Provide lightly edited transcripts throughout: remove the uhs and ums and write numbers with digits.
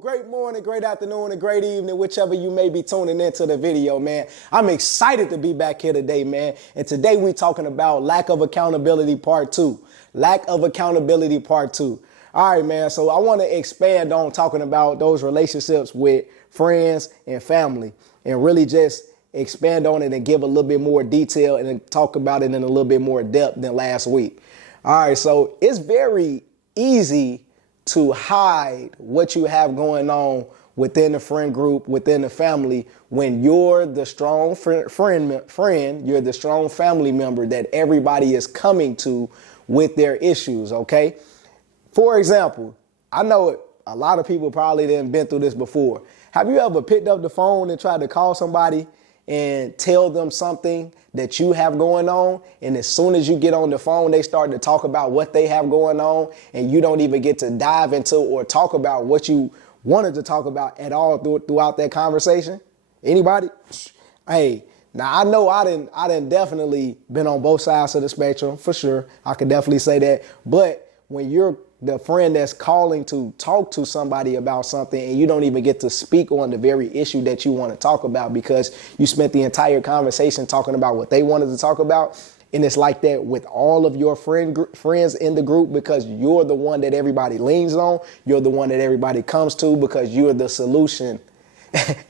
Great morning, great afternoon, and great evening, whichever you may be tuning into the video, man. I'm excited to be back here today, man. And today we're talking about lack of accountability part 2. Lack of accountability part 2. All right, man. So I want to expand on talking about those relationships with friends and family and really just expand on it and give a little bit more detail and then talk about it in a little bit more depth than last week. All right. So it's very easy to hide what you have going on within the friend group, within the family, when you're the strong friend, you're the strong family member that everybody is coming to with their issues, okay? For example, I know a lot of people probably didn't been through this before. Have you ever picked up the phone and tried to call somebody and tell them something that you have going on, and as soon as you get on the phone, they start to talk about what they have going on, and you don't even get to dive into or talk about what you wanted to talk about at all throughout that conversation? Anybody? Hey, now I know I didn't definitely been on both sides of the spectrum, for sure. I could definitely say that. But when you're the friend that's calling to talk to somebody about something and you don't even get to speak on the very issue that you want to talk about because you spent the entire conversation talking about what they wanted to talk about. And it's like that with all of your friends in the group because you're the one that everybody leans on. You're the one that everybody comes to because you're the solution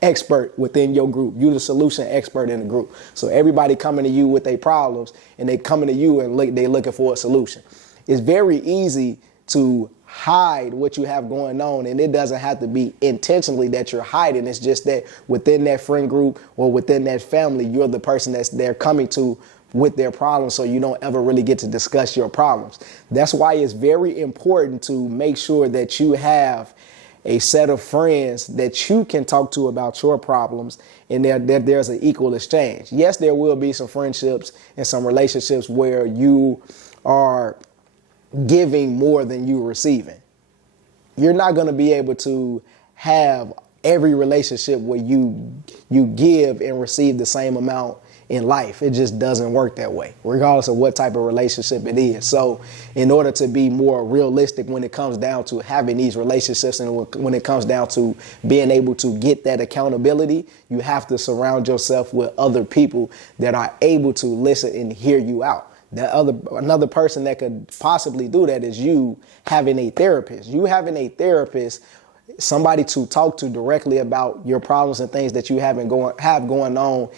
expert within your group. You're the solution expert in the group. So everybody coming to you with their problems and they coming to you and they're looking for a solution. It's very easy to hide what you have going on, and it doesn't have to be intentionally that you're hiding. It's just that within that friend group or within that family, you're the person that's they're coming to with their problems, so you don't ever really get to discuss your problems. That's why it's very important to make sure that you have a set of friends that you can talk to about your problems and that there's an equal exchange. Yes, there will be some friendships and some relationships where you are giving more than you receiving. You're not going to be able to have every relationship where you give and receive the same amount in life. It just doesn't work that way, regardless of what type of relationship it is. So in order to be more realistic when it comes down to having these relationships and when it comes down to being able to get that accountability, you have to surround yourself with other people that are able to listen and hear you out. Another person that could possibly do that is you having a therapist. You having a therapist, somebody to talk to directly about your problems and things that you have going on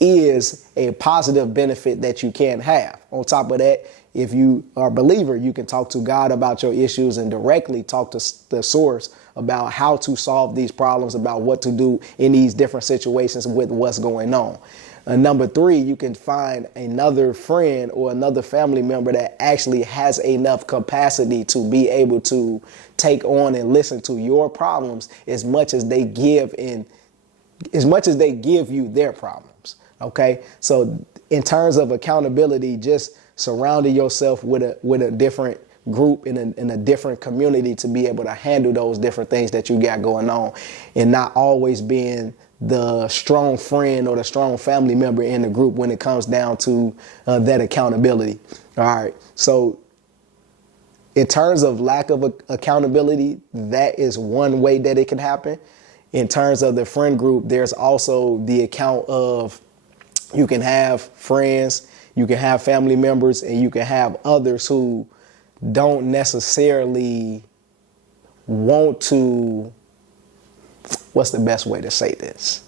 is a positive benefit that you can have. On top of that, if you are a believer, you can talk to God about your issues and directly talk to the source about how to solve these problems, about what to do in these different situations with what's going on. Number 3, you can find another friend or another family member that actually has enough capacity to be able to take on and listen to your problems as much as they give you their problems. Okay. So in terms of accountability, just surrounding yourself with a different group in a different community to be able to handle those different things that you got going on and not always being the strong friend or the strong family member in the group when it comes down to that accountability. All right. So in terms of lack of accountability, that is one way that it can happen. In terms of the friend group, there's also the account of you can have friends, you can have family members, and you can have others who don't necessarily want to, what's the best way to say this?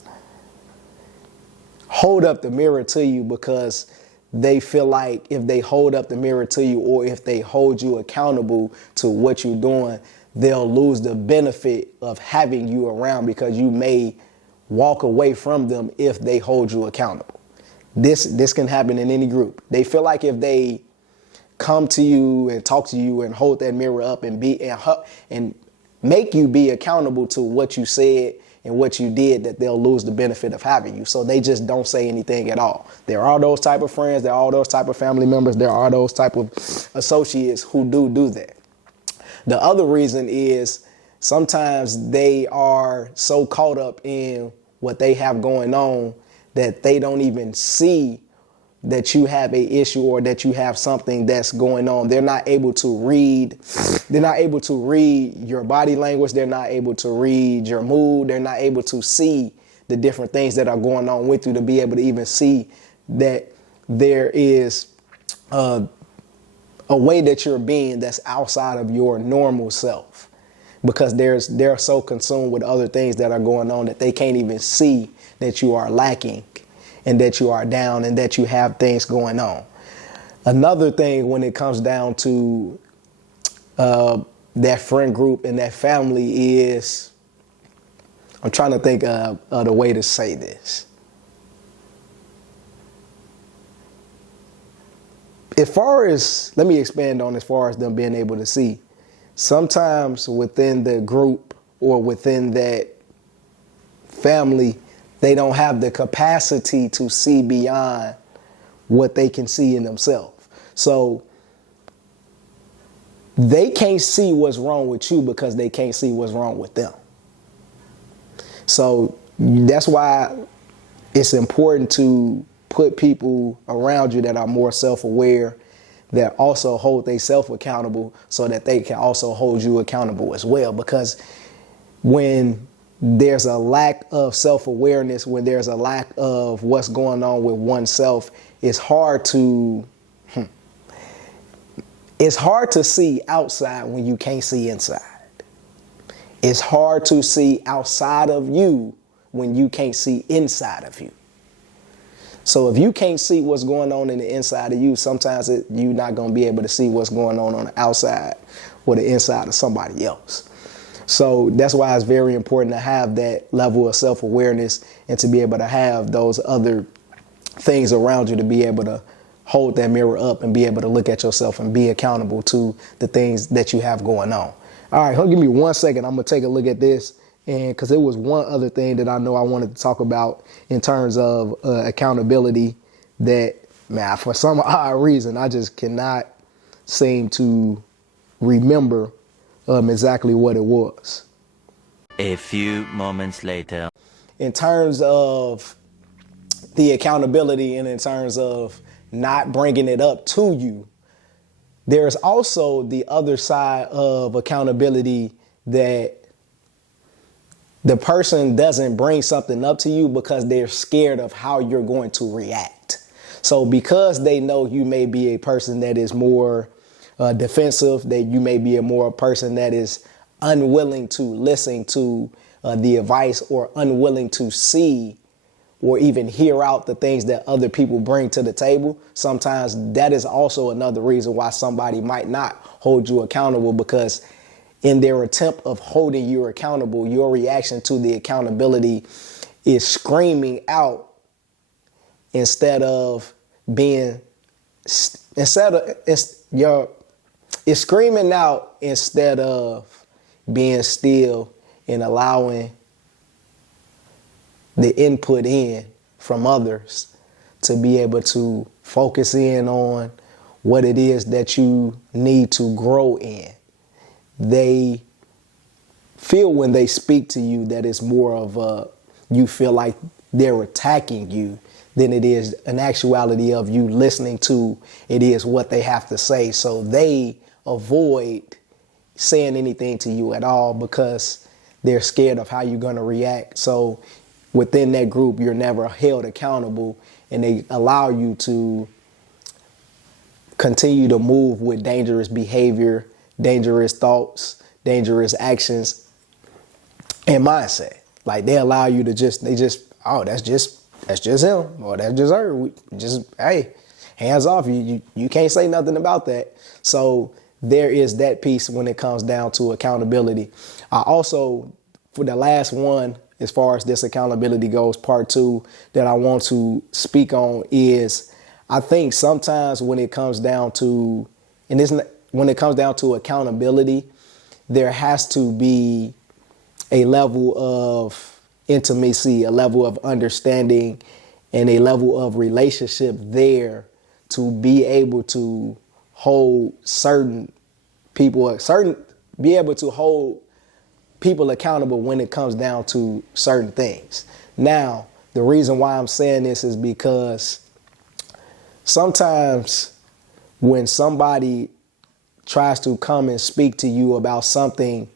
Hold up the mirror to you because they feel like if they hold up the mirror to you or if they hold you accountable to what you're doing, they'll lose the benefit of having you around because you may walk away from them if they hold you accountable. This can happen in any group. They feel like if they come to you and talk to you and hold that mirror up and make you be accountable to what you said and what you did, that they'll lose the benefit of having you. So they just don't say anything at all. There are those type of friends, there are those type of family members, there are those type of associates who do that. The other reason is sometimes they are so caught up in what they have going on that they don't even see that you have a issue or that you have something that's going on. They're not able to read. They're not able to read your body language. They're not able to read your mood. They're not able to see the different things that are going on with you, to be able to even see that there is a way that you're being that's outside of your normal self, because they're so consumed with other things that are going on that they can't even see that you are lacking and that you are down and that you have things going on. Another thing when it comes down to that friend group and that family is, I'm trying to think of the way to say this. Let me expand on as far as them being able to see. Sometimes within the group or within that family, they don't have the capacity to see beyond what they can see in themselves. So they can't see what's wrong with you because they can't see what's wrong with them. So that's why it's important to put people around you that are more self-aware, that also hold themselves accountable, so that they can also hold you accountable as well. Because when there's a lack of self-awareness, when there's a lack of what's going on with oneself, it's hard to see outside when you can't see inside. It's hard to see outside of you when you can't see inside of you. So if you can't see what's going on in the inside of you, sometimes you're not going to be able to see what's going on the outside or the inside of somebody else. So that's why it's very important to have that level of self-awareness and to be able to have those other things around you, to be able to hold that mirror up and be able to look at yourself and be accountable to the things that you have going on. All right, give me 1 second. I'm going to take a look at this. And because it was one other thing that I know I wanted to talk about in terms of accountability that, man, for some odd reason, I just cannot seem to remember exactly what it was. A few moments later. In terms of the accountability and in terms of not bringing it up to you, there's also the other side of accountability, that the person doesn't bring something up to you because they're scared of how you're going to react. So because they know you may be a person that is more defensive, that you may be a more person that is unwilling to listen to the advice, or unwilling to see or even hear out the things that other people bring to the table, sometimes that is also another reason why somebody might not hold you accountable, because in their attempt of holding you accountable, your reaction to the accountability is screaming out instead of being, it's screaming out instead of being still and allowing the input in from others to be able to focus in on what it is that you need to grow in. They feel when they speak to you that it's more of you feel like they're attacking you than it is an actuality of you listening to it is what they have to say. So they avoid saying anything to you at all because they're scared of how you're going to react. So within that group, you're never held accountable, and they allow you to continue to move with dangerous behavior, dangerous thoughts, dangerous actions, and mindset. Like they allow you to that's just him, or that's just her. Hey, hands off. You can't say nothing about that. So there is that piece when it comes down to accountability. I also, for the last one, as far as this accountability goes, part 2 that I want to speak on is, I think sometimes when it comes down to, when it comes down to accountability, there has to be a level of intimacy, a level of understanding, and a level of relationship there to be able to hold be able to hold people accountable when it comes down to certain things. Now, the reason why I'm saying this is because Sometimes when somebody tries to come and speak to you about something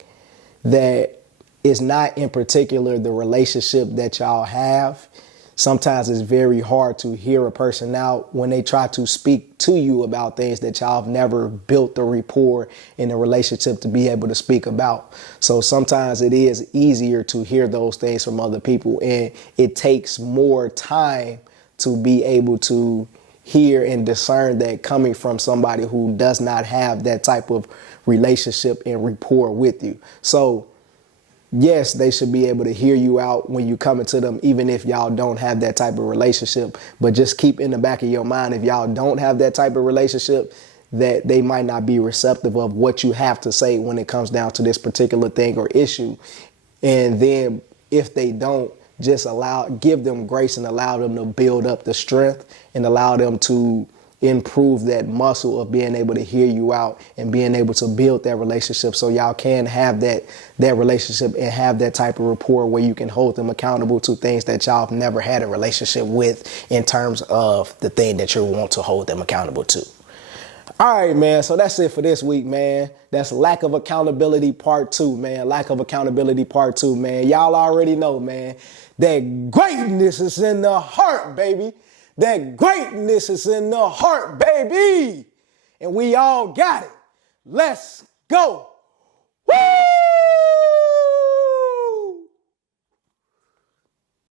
that is not in particular the relationship that y'all have, sometimes it's very hard to hear a person out when they try to speak to you about things that y'all have never built the rapport in the relationship to be able to speak about. So sometimes it is easier to hear those things from other people, and it takes more time to be able to hear and discern that coming from somebody who does not have that type of relationship and rapport with you. So yes, they should be able to hear you out when you come into them, even if y'all don't have that type of relationship. But just keep in the back of your mind, if y'all don't have that type of relationship, that they might not be receptive of what you have to say when it comes down to this particular thing or issue. And then if they don't, just give them grace and allow them to build up the strength and allow them to improve that muscle of being able to hear you out and being able to build that relationship, so y'all can have that relationship and have that type of rapport where you can hold them accountable to things that y'all have never had a relationship with in terms of the thing that you want to hold them accountable to. All right, man. So that's it for this week, man. That's lack of accountability part 2, man. Lack of accountability part 2, man. Y'all already know, man, that greatness is in the heart, baby. That greatness is in the heart, baby. And we all got it. Let's go. Woo!